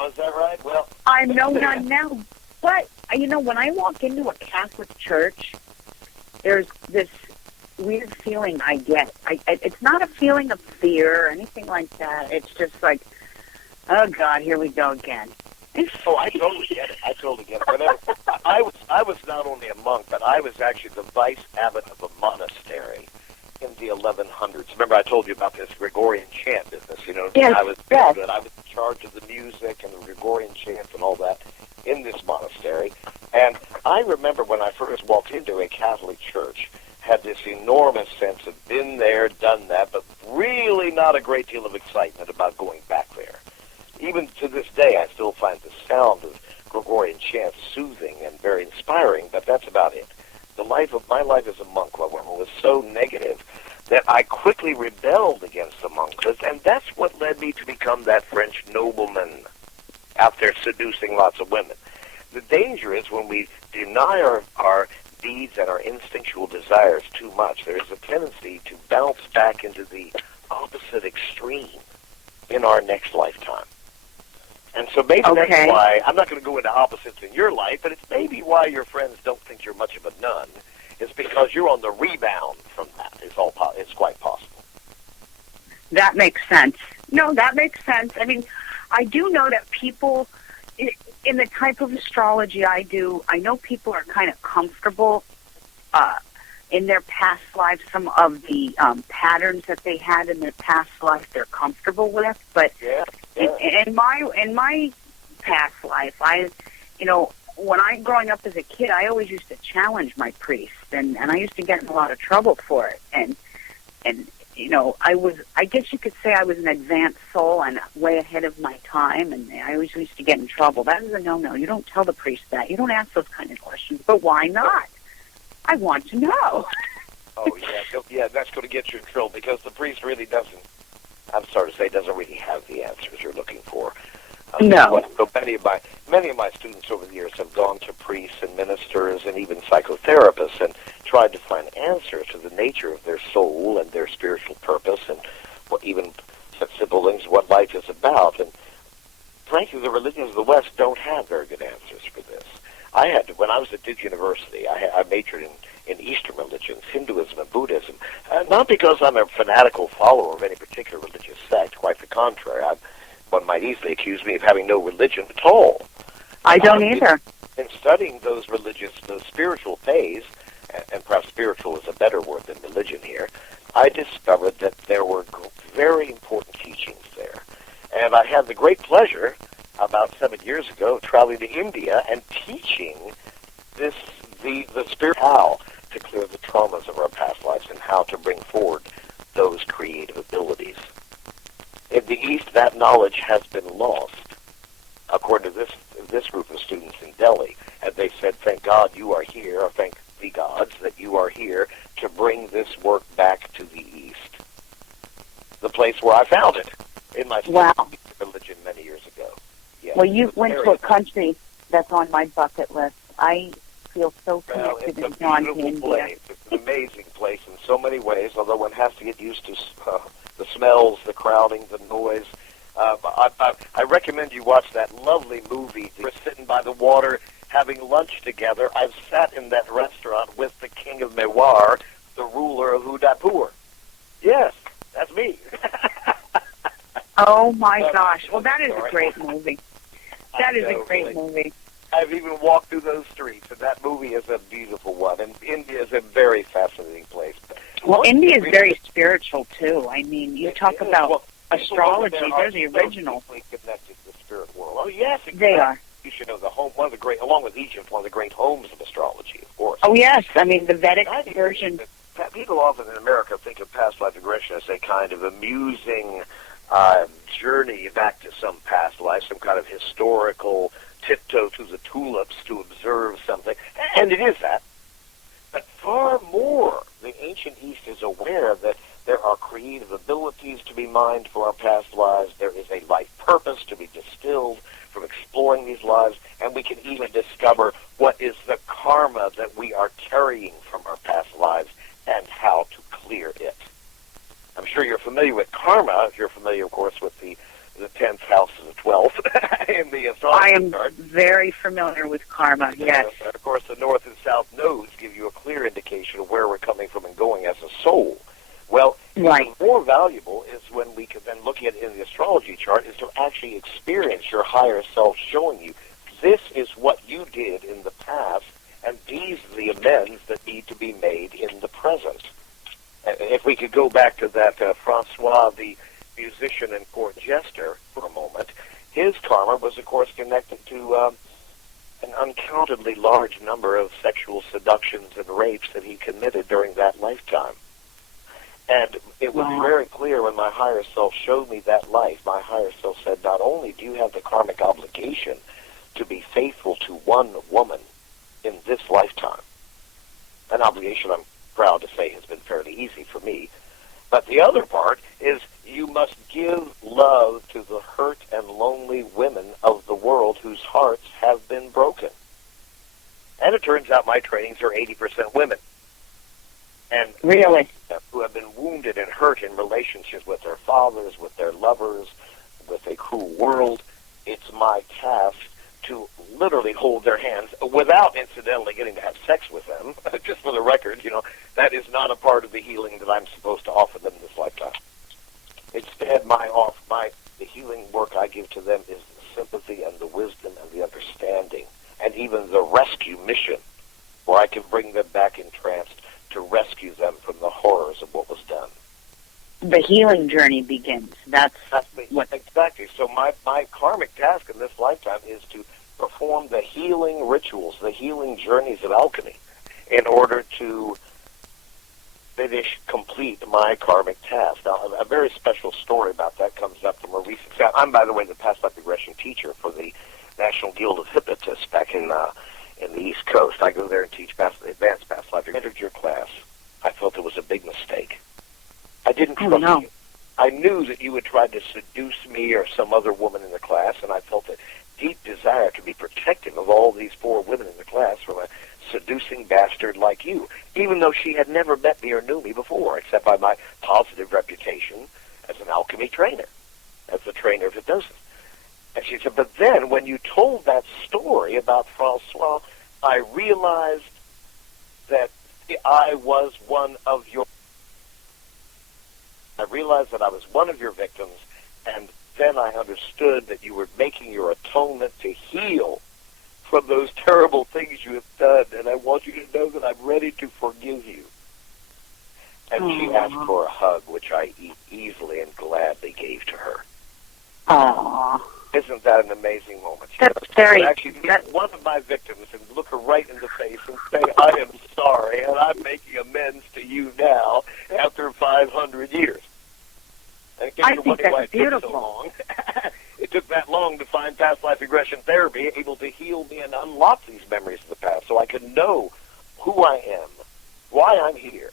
now, is that right? Well, I'm no nun now. But, when I walk into a Catholic church, there's this weird feeling I get. It's not a feeling of fear or anything like that. It's just like, oh, God, here we go again. Oh, I totally get it. Whenever, I was not only a monk, but I was actually the vice abbot of a monastery in the 1100s. Remember, I told you about this Gregorian chant business. Yes, I was yes. I was in charge of the music and the Gregorian chants and all that in this monastery. And I remember when I first walked into a Catholic church, had this enormous sense of been there, done that, but really not a great deal of excitement about going back there. Even to this day, I still find the sound of Gregorian chants soothing and very inspiring, but that's about it. My life as a monk, however, was so negative that I quickly rebelled against the monkhood, and that's what led me to become that French nobleman out there seducing lots of women. The danger is when we deny our deeds and our instinctual desires too much, there is a tendency to bounce back into the opposite extreme in our next lifetime. And so maybe that's why, I'm not going to go into opposites in your life, but it's maybe why your friends don't think you're much of a nun, is because you're on the rebound from that. It's quite possible. That makes sense. No, that makes sense. I mean, I do know that people, in the type of astrology I do, I know people are kind of comfortable in their past lives. Some of the patterns that they had in their past life, they're comfortable with. But in my past life, when I growing up as a kid, I always used to challenge my priest, and I used to get in a lot of trouble for it. And I guess you could say I was an advanced soul and way ahead of my time, and I always used to get in trouble. That was a no-no. You don't tell the priest that. You don't ask those kind of questions. But why not? I want to know. Oh, yeah, that's going to get you in trouble because the priest really doesn't really have the answers you're looking for. No. So many of my students over the years have gone to priests and ministers and even psychotherapists and tried to find answers to the nature of their soul and their spiritual purpose and even simple things, what life is about. And frankly, the religions of the West don't have very good answers for this. When I was at Duke University, I majored in Eastern religions, Hinduism and Buddhism, not because I'm a fanatical follower of any particular religious sect, quite the contrary. One might easily accuse me of having no religion at all. I don't either. In studying those spiritual phase, and perhaps spiritual is a better word than religion here, I discovered that there were very important teachings there. And I had the great pleasure, about 7 years ago, traveling to India and teaching the spirit how to clear the traumas of our past lives and how to bring forward those creative abilities. In the East, that knowledge has been lost, according to this group of students in Delhi. And they said, thank God you are here, or thank the gods that you are here to bring this work back to the East. The place where I found it, in my religion many years ago. Yes, well, you went to a country that's on my bucket list. I feel so connected and drawn to India. It's an amazing place in so many ways, although one has to get used to the smells, the crowding, the noise. I recommend you watch that lovely movie. We're sitting by the water having lunch together. I've sat in that restaurant with the king of Mewar, the ruler of Udaipur. Yes, that's me. Oh, my gosh. Well, that is a great movie. That is a great movie. I've even walked through those streets, and that movie is a beautiful one. And India is a very fascinating place. Well, India is very spiritual, too. I mean, you talk about astrology. They're the original. Connected to the spirit world. Oh, yes, exactly. They are. You should know along with Egypt, one of the great homes of astrology, of course. Oh, yes. I mean, the Vedic version. People often in America think of past life regression as a kind of amusing journey back to some past life, some kind of historical tiptoe through the tulips to observe something. And it is that. But far more, the ancient East is aware that there are creative abilities to be mined for our past lives. There is a life purpose to be distilled from exploring these lives. And we can even discover what is the karma that we are carrying from our past lives and how to clear it. I'm sure you're familiar with karma. You're familiar, of course, with the 10th house and the 12th the I astrology am chart. very familiar with karma, yes. And of course, the north and south nodes give you a clear indication of where we're coming from and going as a soul. Well, Right. even more valuable is when we can then look at it in the astrology chart is to actually experience your higher self showing you this is what you did in the past, and these are the amends that need to be made in the present. And if we could go back to that Francois, the musician and court jester, for a moment, his karma was, of course, connected to an uncountably large number of sexual seductions and rapes that he committed during that lifetime. And it was very clear when my higher self showed me that life, my higher self said, not only do you have the karmic obligation to be faithful to one woman in this lifetime, an obligation I'm proud to say has been fairly easy for me, but the other part is you must give love to the hurt and lonely women of the world whose hearts have been broken. And it turns out my trainings are 80% women. And Really? who have been wounded and hurt in relationships with their fathers, with their lovers, with a cruel world. It's my task to literally hold their hands without incidentally getting to have sex with them. Just for the record, that is not a part of the healing that I'm supposed to offer them this lifetime. Instead, the healing work I give to them is the sympathy and the wisdom and the understanding, and even the rescue mission, where I can bring them back entranced to rescue them from the horrors of what was done. The healing journey begins. That's what... Exactly. So my karmic task in this lifetime is to perform the healing rituals, the healing journeys of alchemy, in order to complete my karmic task. Now, a very special story about that comes up from a recent... I'm, by the way, the past life regression teacher for the National Guild of Hypnotists back in the East Coast. I go there and teach advanced past life. I entered your class. I felt it was a big mistake. I didn't trust you. I knew that you had tried to seduce me or some other woman in the class, and I felt a deep desire to be protective of all these poor women in the class from a seducing bastard like you, even though she had never met me or knew me before, except by my positive reputation as an alchemy trainer, as the trainer of hypnosis. And she said, but then when you told that story about Francois, I realized that I was one of your victims, and then I understood that you were making your atonement to heal from those terrible things you have done, and I want you to know that I'm ready to forgive you. And she asked for a hug, which I easily and gladly gave to her. Aww. Isn't that an amazing moment? That's very... Actually, meet one of my victims and look her right in the face and say, I am sorry, and I'm making amends to you now after 500 years. And I think that's beautiful. So long. It took that long to find past life regression therapy able to heal me and unlock these memories of the past so I can know who I am, why I'm here,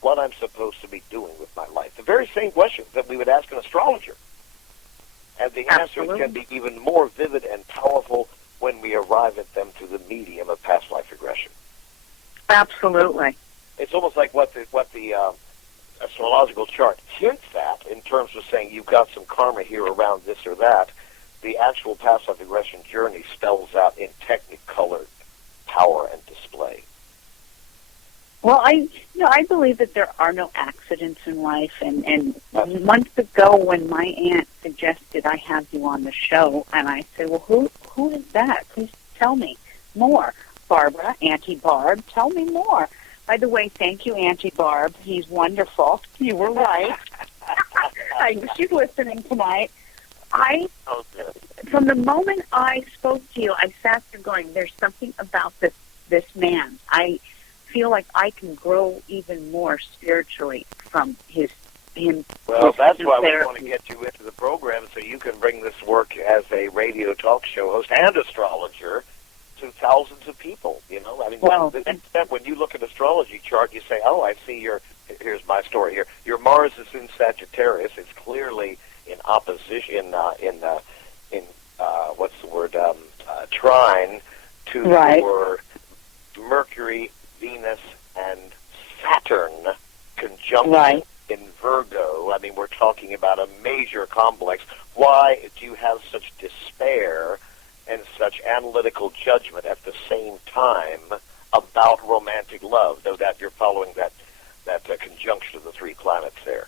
what I'm supposed to be doing with my life. The very same questions that we would ask an astrologer. And the answers can be even more vivid and powerful when we arrive at them through the medium of past life regression. Absolutely. It's almost like what the astrological chart hints at in terms of saying you've got some karma here around this or that. The actual past life regression journey spells out in technicolor power and display. Well, I believe that there are no accidents in life, and months ago when my aunt suggested I have you on the show, and I said, well, who is that? Please tell me more. Barbara, Auntie Barb, tell me more. By the way, thank you, Auntie Barb. He's wonderful. You were right. I know she's listening tonight. From the moment I spoke to you, I sat there going, there's something about this man. I feel like I can grow even more spiritually from him. Well, that's why we want to get you into the program so you can bring this work as a radio talk show host and astrologer to thousands of people. I mean, when you look at astrology chart, you say, "Oh, I see here's my story here. Your Mars is in Sagittarius. It's clearly in opposition in what's the word? Trine to your Mercury, Venus, and Saturn conjunction in Virgo. I mean, we're talking about a major complex. Why do you have such despair analytical judgment at the same time about romantic love, though that you're following that conjunction of the three planets there.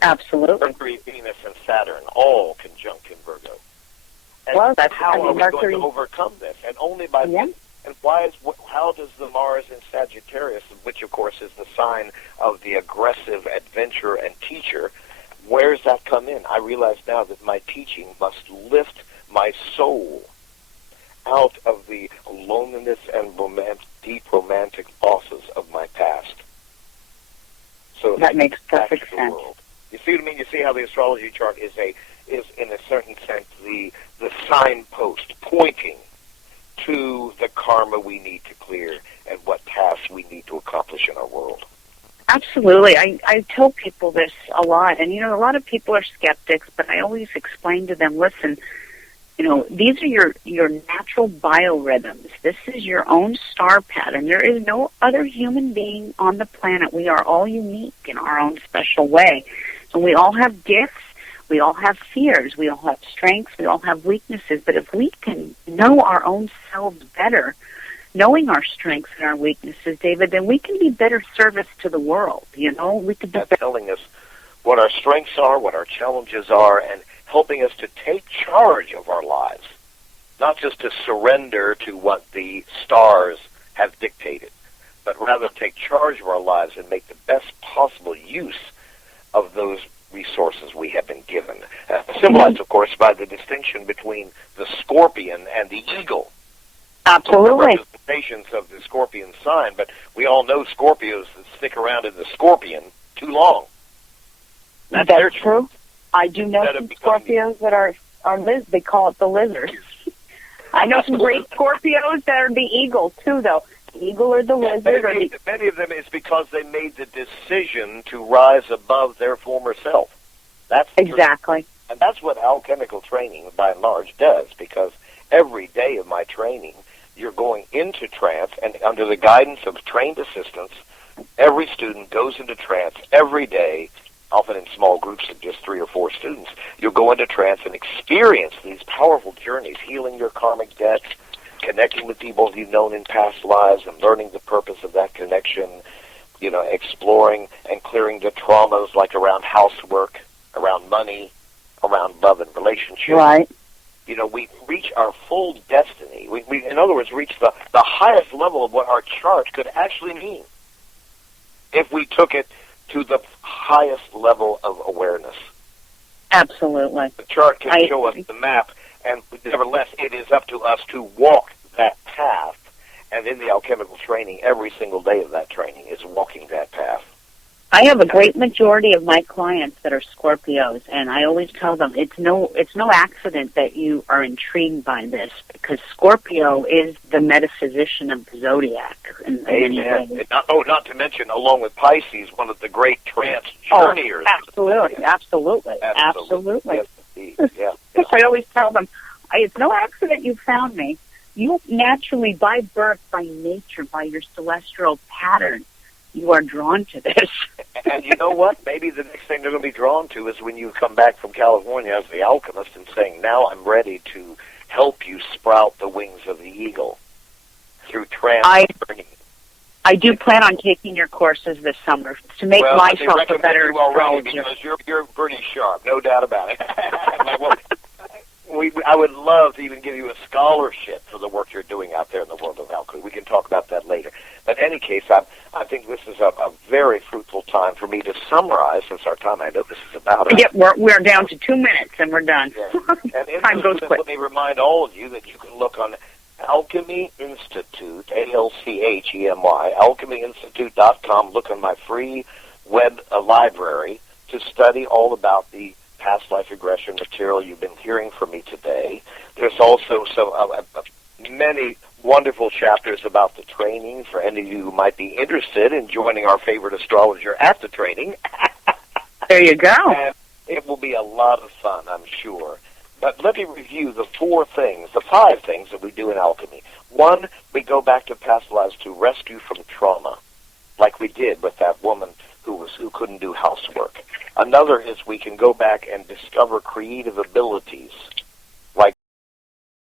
Absolutely. Mercury, Venus, and Saturn, all conjunct in Virgo. And well, that's how are we Mercury, going to overcome this? And only by yeah. And how does the Mars in Sagittarius, which of course is the sign of the aggressive adventurer and teacher, where does that come in? I realize now that my teaching must lift my soul out of the loneliness and deep romantic losses of my past. So that makes perfect the sense. world. You see what I mean? You see how the astrology chart is in a certain sense the signpost pointing to the karma we need to clear and what tasks we need to accomplish in our world. Absolutely. I tell people this a lot, and, a lot of people are skeptics, but I always explain to them, listen, these are your natural biorhythms. This is your own star pattern. There is no other human being on the planet. We are all unique in our own special way. And we all have gifts. We all have fears. We all have strengths. We all have weaknesses. But if we can know our own selves better, knowing our strengths and our weaknesses, David, then we can be better service to the world. We could be telling us what our strengths are, what our challenges are, and helping us to take charge of our lives, not just to surrender to what the stars have dictated, but rather take charge of our lives and make the best possible use of those resources we have been given. Symbolized, of course, by the distinction between the scorpion and the eagle. Absolutely. Representations of the scorpion sign, but we all know Scorpios that stick around in the scorpion too long. That's true. I do know some Scorpios that are they call it the lizard. I know some great Scorpios that are the eagle, too, though. The eagle or the lizard. Many of them is because they made the decision to rise above their former self. That's exactly. And that's what alchemical training, by and large, does, because every day of my training, you're going into trance, and under the guidance of trained assistants, every student goes into trance every day, often in small groups of just 3 or 4 students. You'll go into trance and experience these powerful journeys, healing your karmic debts, connecting with people you've known in past lives and learning the purpose of that connection, exploring and clearing the traumas like around housework, around money, around love and relationships. Right. We reach our full destiny. We in other words, reach the highest level of what our chart could actually mean if we took it to the highest level of awareness. Absolutely. The chart can show us the map, and nevertheless, it is up to us to walk that path. And in the alchemical training, every single day of that training is walking that path. I have a great majority of my clients that are Scorpios, and I always tell them it's no accident that you are intrigued by this, because Scorpio is the metaphysician of the zodiac in many ways. Not to mention, along with Pisces, one of the great trance journeyers. Absolutely. Yes, indeed. Yeah. I always tell them, it's no accident you found me. You naturally, by birth, by nature, by your celestial pattern, you are drawn to this. And you know what? Maybe the next thing they're going to be drawn to is when you come back from California as the alchemist and saying, now I'm ready to help you sprout the wings of the eagle through trance. I do plan on taking your courses this summer to make myself a better astrologer. Because you're pretty sharp, no doubt about it. I would love to even give you a scholarship for the work you're doing out there in the world of alchemy. We can talk about that later. But in any case, I think this is a very fruitful time for me to summarize, since our time, I know this is about it. Yep, we're down to 2 minutes, and we're done. Yeah. And time goes quick. Let me remind all of you that you can look on Alchemy Institute, ALCHEMY, alchemyinstitute.com. Look on my free web library to study all about the past life regression material you've been hearing from me today. There's also many wonderful chapters about the training for any of you who might be interested in joining our favorite astrologer at the training. There you go. And it will be a lot of fun, I'm sure. But let me review the 5 things that we do in alchemy. 1, we go back to past lives to rescue from trauma, like we did with that woman who couldn't do housework. Another is we can go back and discover creative abilities